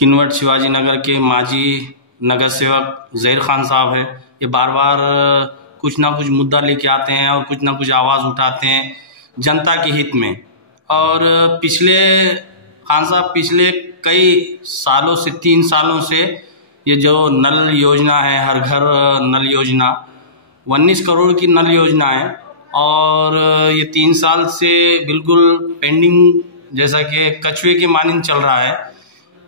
किनवट शिवाजी नगर के माजी नगर सेवक ज़हीर खान साहब है। ये बार बार कुछ ना कुछ मुद्दा लेके आते हैं और कुछ ना कुछ आवाज़ उठाते हैं जनता के हित में। और खान साहब पिछले कई सालों से 3 सालों से ये जो नल योजना है, हर घर नल योजना 19 करोड़ की नल योजना है और ये 3 साल से बिल्कुल पेंडिंग जैसा कि कछुए के मानिंद चल रहा है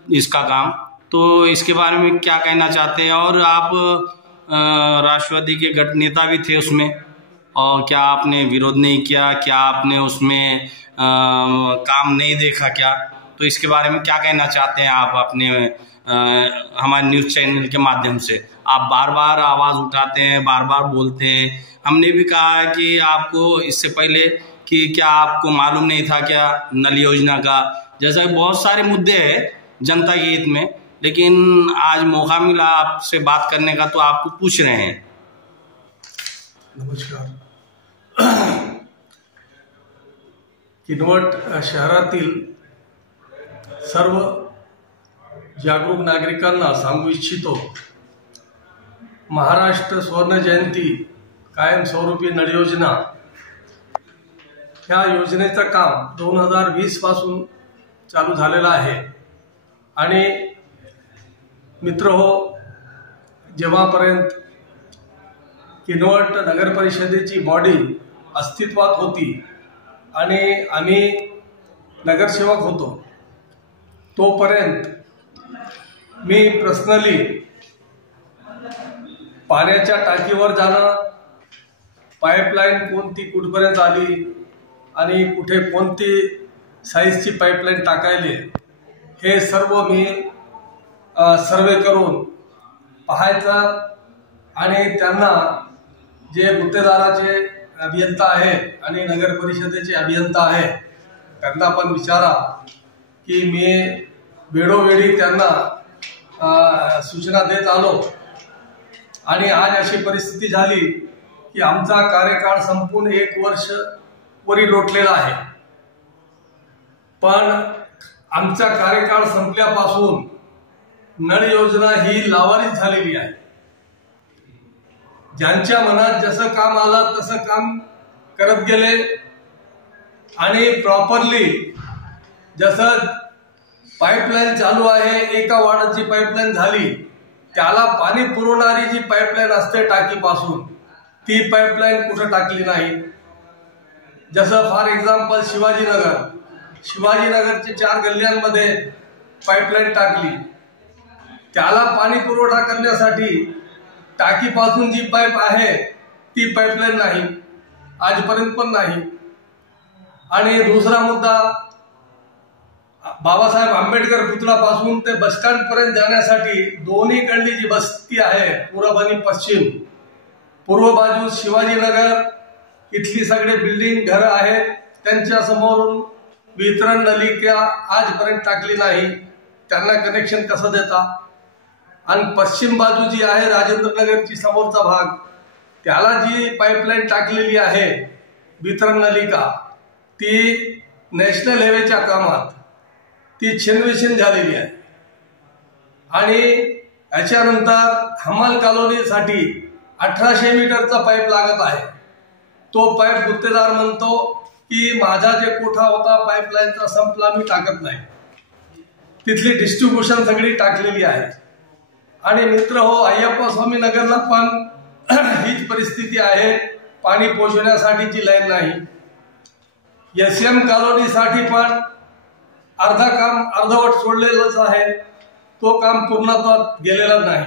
इसका काम। तो इसके बारे में क्या कहना चाहते हैं? और आप राष्ट्रवादी के गठ नेता भी थे उसमें, और क्या आपने विरोध नहीं किया? क्या आपने उसमें काम नहीं देखा क्या? तो इसके बारे में क्या कहना चाहते हैं आप अपने हमारे न्यूज़ चैनल के माध्यम से? आप बार बार आवाज़ उठाते हैं, बार बार बोलते हैं। हमने भी कहा है कि आपको इससे पहले कि क्या आपको मालूम नहीं था क्या नल योजना का? जैसा बहुत सारे मुद्दे हैं जनता के हित में, लेकिन आज मौका मिला आपसे बात करने का तो आपको पूछ रहे हैं। नमस्कार। किनवट शहरातील सर्व जागरूक नागरिकांना सांगू इच्छितो, महाराष्ट्र स्वर्ण जयंती कायमस्वरूपी नळ योजना ह्या योजनेचं काम 2020 पासून चालू झालेलं आहे। आणि मित्र हो, जेव्हापर्यंत किनवट नगर परिषदेची बॉडी अस्तित्वात होती आणि आम्ही नगरसेवक होतो, तोपर्यंत मी पर्सनली पाण्याच्या टाकीवर जाणं, पाईपलाईन कोणती कुठपर्यंत आली आणि कुठे कोणती साईजची पाईपलाईन टाकायली हे सर्व मी सर्वे करून पाहायचं आणि त्यांना जे गुत्तेदाराचे अभियंता आहेत आणि नगर परिषदेचे अभियंता आहेत त्यांना पण विचारा की मी वेळोवेळी त्यांना सूचना देत आलो। आणि आज अशी परिस्थिती झाली की आमचा कार्यकाळ संपून 1 वर्ष वरी लोटलेला आहे, पण आमचा कार्यकाळ संपल्यापासून नळ योजना ही लावारीच झालेली आहे। ज्यांच्या मनात जसं काम आलं तसं काम करत गेले आणि प्रॉपरली जसं पाईपलाईन चालू आहे, एका वार्डाची पाईपलाईन झाली, त्याला पाणी पुरवणारी जी पाईपलाईन असते टाकीपासून ती पाईपलाईन कुठे टाकली नाही। जसं फॉर एक्झाम्पल शिवाजीनगरचे 4 गल्ल्यांमध्ये पाईपलाईन टाकली, त्याला पाणी पुरवठा करण्यासाठी टाकीपासून जी पाईप आहे ती पाईपलाईन नाही, आजपर्यंत पण नाही। आणि दुसरा मुद्दा, बाबासाहेब आंबेडकर पुतळापासून ते बस स्टँड पर्यंत जाण्यासाठी दोन्हीकडली जी बस्ती आहे पूर्व आणि पश्चिम, पूर्व बाजू शिवाजीनगर इथली सगळे बिल्डिंग घर आहेत, त्यांच्या समोरून वितरण नलिका आजपर्यंत टाकली नाही, त्यांना कनेक्शन कसं देता? आणि पश्चिम बाजू जी आहे राजेंद्रनगरची समोरचा भाग, त्याला जी पाईपलाईन टाकलेली आहे वितरण नलिका, ती नॅशनल हायवेच्या कामात ती छिनविछिन झालेली आहे। आणि याच्यानंतर हमाल कॉलनीसाठी 1800 मीटरचा पाईप लागत आहे। तो पाईप गुत्तेदार म्हणतो की माझा जे कोठा होता पाईपलाईनचा संपला, मी टाकत नाही। तिथली डिस्ट्रीब्युशन सगळी टाकलेली आहे। आणि मित्र हो, अय्यप्पा स्वामी नगरला पण हीच परिस्थिती आहे, पाणी पोहोचवण्यासाठीची लाईन नाही। एसएम कॉलनीसाठी पण अर्धा काम अर्धवट सोडलेलंच आहे, तो काम पूर्णत्वात गेलेला नाही।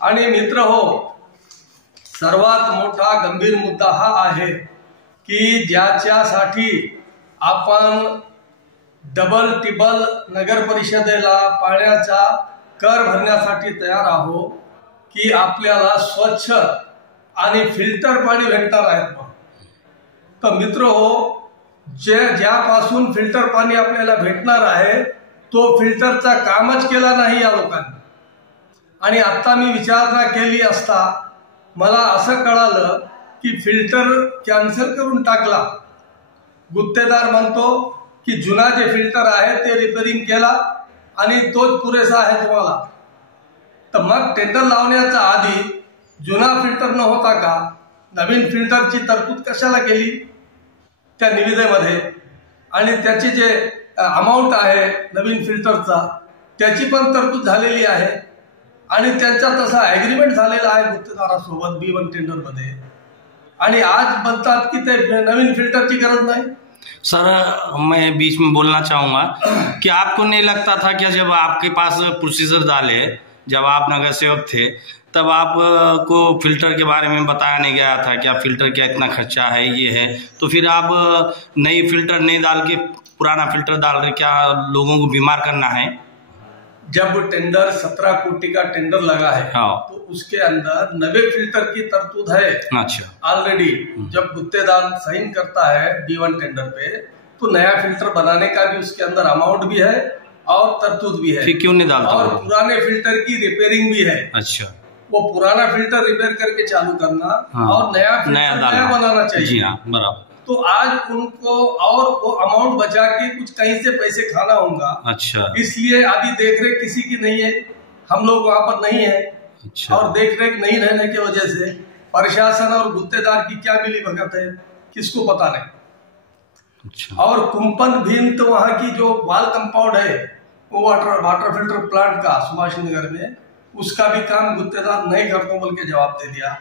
आणि मित्र हो, सर्वात मोठा गंभीर मुद्दा हा आहे की ज्याच्यासाठी आपण डबल टिबल नगर परिषदेला पाण्याचा कर भरण्यासाठी तयार आहोत की आपल्याला स्वच्छ आणि फिल्टर पाणी भेटणार आहे। तर मित्र हो, ज्यापासून फिल्टर पाणी आपल्याला भेटणार आहे तो फिल्टरचा कामच केला नाही या लोकांनी। आणि आता मी विचारणा केली असता मला असं कळालं की फिल्टर कॅन्सल करून टाकला। गुत्तेदार म्हणतो की जुना जे फिल्टर आहे ते रिपेरिंग केला आणि तोच पुरेसा आहे तुम्हाला, तर मग टेंडर लावण्याच्या आधी जुना फिल्टर न होता का नवीन फिल्टरची तरतूद कशाला केली त्या निविदेमध्ये? आणि त्याची जे अमाऊंट आहे नवीन फिल्टरचा त्याची पण तरतूद झालेली आहे आणि त्यांचा तसा ॲग्रीमेंट झालेला आहे गुत्तेदारासोबत B1 टेंडरमध्ये, आणि आज बोलतात की ते नवीन फिल्टरची गरज नाही। सर मैं बीच में बोलना चाहूँगा कि आपको नहीं लगता था कि जब आपके पास प्रोसीजर डाले, जब आप नगर सेवक थे, तब आपको फिल्टर के बारे में बताया नहीं गया था कि आप फिल्टर क्या इतना खर्चा है ये है, तो फिर आप नई फिल्टर नहीं डाल के पुराना फिल्टर डाल रहे, क्या लोगों को बीमार करना है? जब टेंडर 17 कोटि का टेंडर लगा है हाँ। तो उसके अंदर नवे फिल्टर की तरतूद है। अच्छा। ऑलरेडी जब गुत्तेदार साइन करता है B1 टेंडर पे तो नया फिल्टर बनाने का भी उसके अंदर अमाउंट भी है और तरतूद भी है। फिर क्यों नहीं डालता? और पुराने फिल्टर की रिपेयरिंग भी है। अच्छा। वो पुराना फिल्टर रिपेयर करके चालू करना, हाँ। और नया फिल्टर नया बनाना चाहिए। जी हाँ, बराबर। तो आज उनको और वो अमाउंट बचा के कुछ कहीं से पैसे खाना होगा। अच्छा। इसलिए अभी देख रेख किसी की नहीं है, हम लोग वहां पर नहीं है। अच्छा। और देख रेख नहीं रहने की वजह से प्रशासन और गुत्तेदार की क्या मिली भगत है किसको पता नहीं। अच्छा। और कुंपन भीम तो वहाँ की जो वाल कंपाउंड है वो वाटर फिल्टर प्लांट का सुभाष नगर में, उसका भी काम गुत्तेदार नहीं करता बोल के जवाब दे दिया।